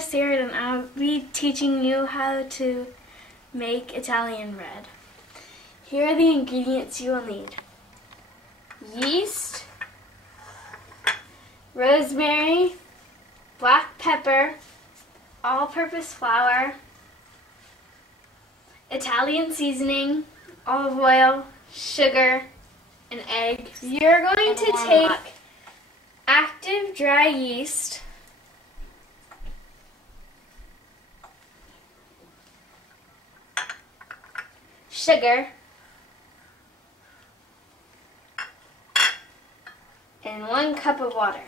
Sarah Seard, and I'll be teaching you how to make Italian bread. Here are the ingredients you will need: yeast, rosemary, black pepper, all-purpose flour, Italian seasoning, olive oil, sugar, and eggs. You're going to take active dry yeast, sugar, and 1 cup of water.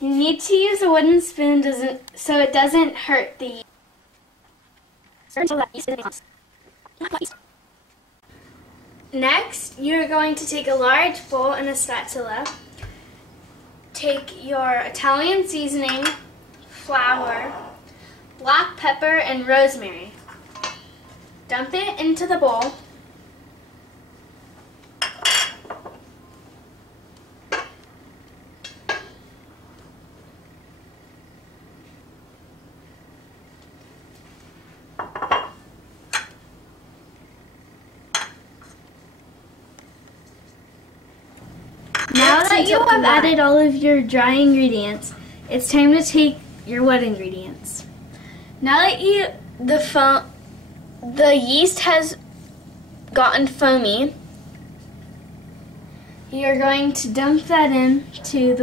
You need to use a wooden spoon so it doesn't hurt the yeast. Next, you're going to take a large bowl and a spatula. Take your Italian seasoning, flour, black pepper, and rosemary. Dump it into the bowl. Now that you have added all of your dry ingredients, it's time to take your wet ingredients. Now that the yeast has gotten foamy, you're going to dump that into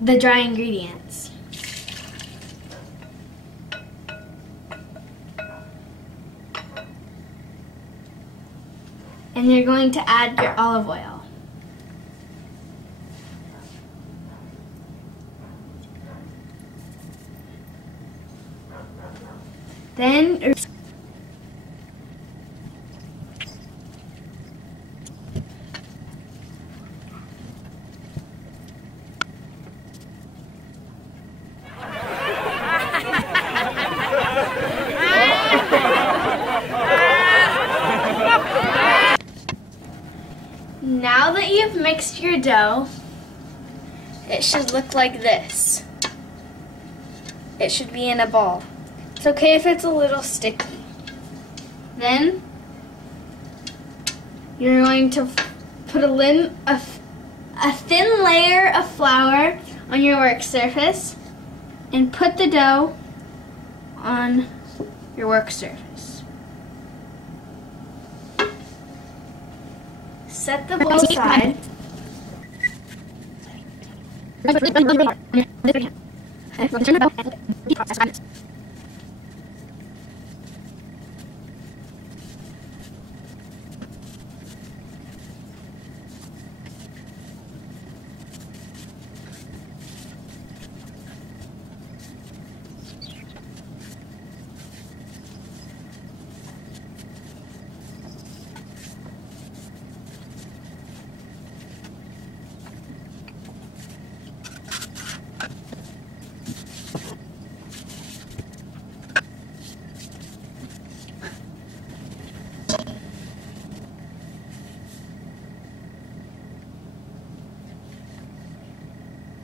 the dry ingredients. And you're going to add your olive oil. Then now that you've mixed your dough, it should look like this. It should be in a ball. It's okay if it's a little sticky. Then you're going to put a thin layer of flour on your work surface and put the dough on your work surface. Set the bowl aside.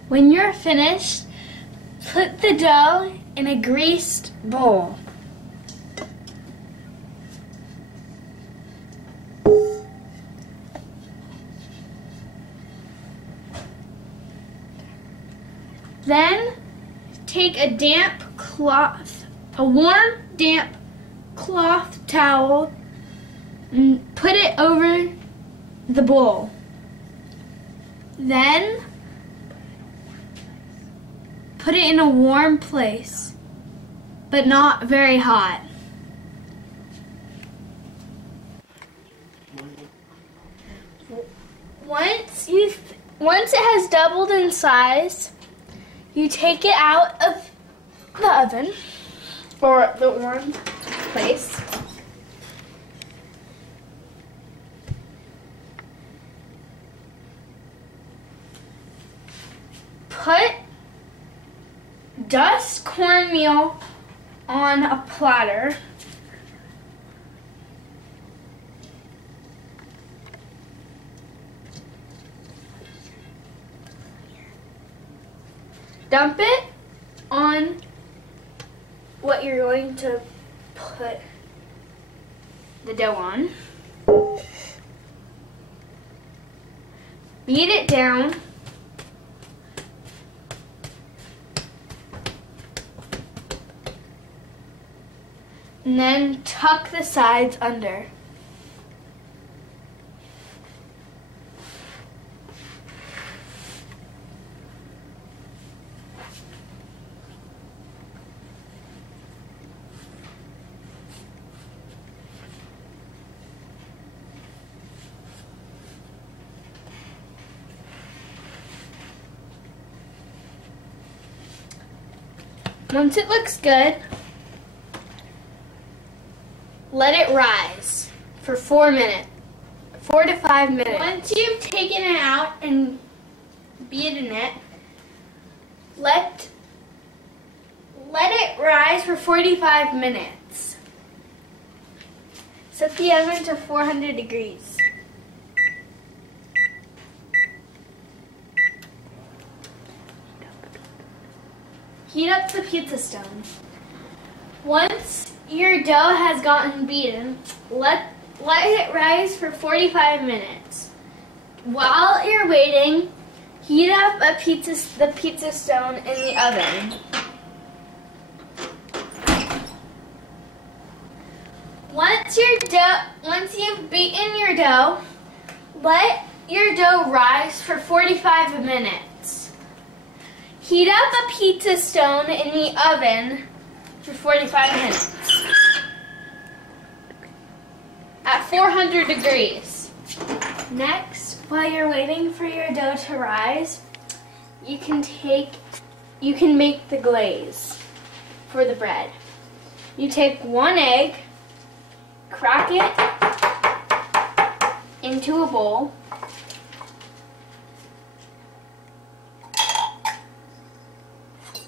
When you're finished, put the dough in a greased bowl. Then take a warm, damp cloth towel and put it over the bowl. Then put it in a warm place, but not very hot. Once it has doubled in size, you take it out of the oven or the warm place. Put dust cornmeal on a platter. dump it on what you're going to put the dough on. Beat it down. And then tuck the sides under. Once it looks good, let it rise for 4 to 5 minutes. Once you've taken it out and beaten it, let it rise for 45 minutes. Set the oven to 400 degrees. Heat up the pizza stone. Once your dough has gotten beaten, let it rise for 45 minutes. While you're waiting, heat up the pizza stone in the oven. Once you've beaten your dough, let your dough rise for 45 minutes. Heat up a pizza stone in the oven for 45 minutes at 400 degrees. Next, while you're waiting for your dough to rise, you can make the glaze for the bread. You take 1 egg, crack it into a bowl,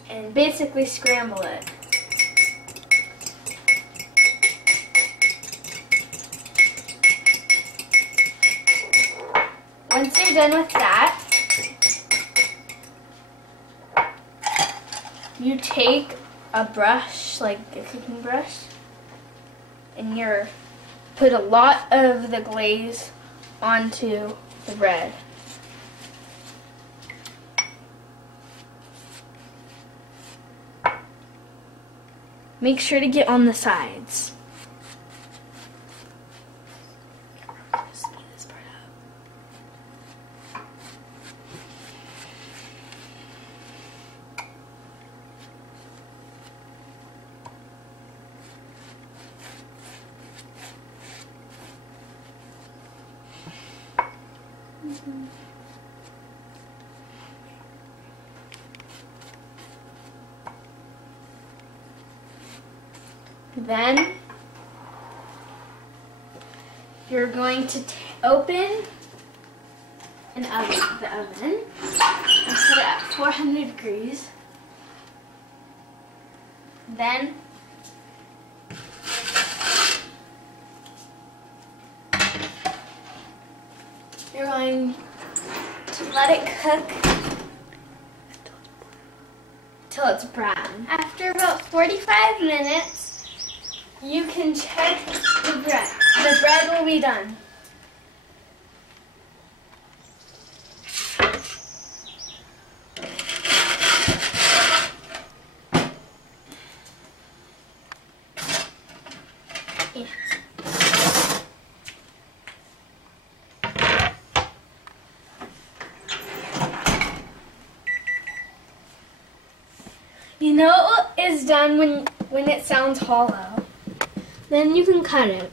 and basically scramble it. Once you're done with that, you take a brush, like a cooking brush, and you put a lot of the glaze onto the bread. Make sure to get on the sides. Speed this part up. Then you're going to open the oven and set it at 400 degrees. Then you're going to let it cook till it's brown. After about 45 minutes, you can check the bread. The bread will be done. You know it is done when it sounds hollow. Then you can cut it.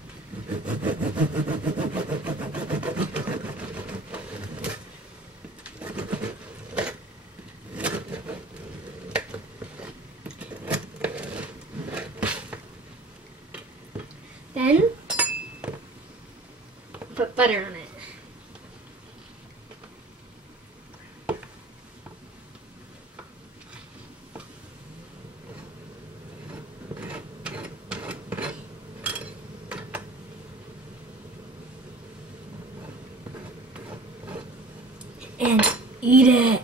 Then put butter on it. And eat it.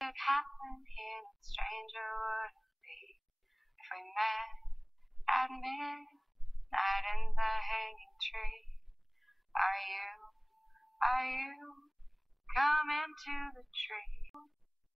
It happened here, no stranger would it be if we met at midnight in the hanging tree. Are you coming to the tree?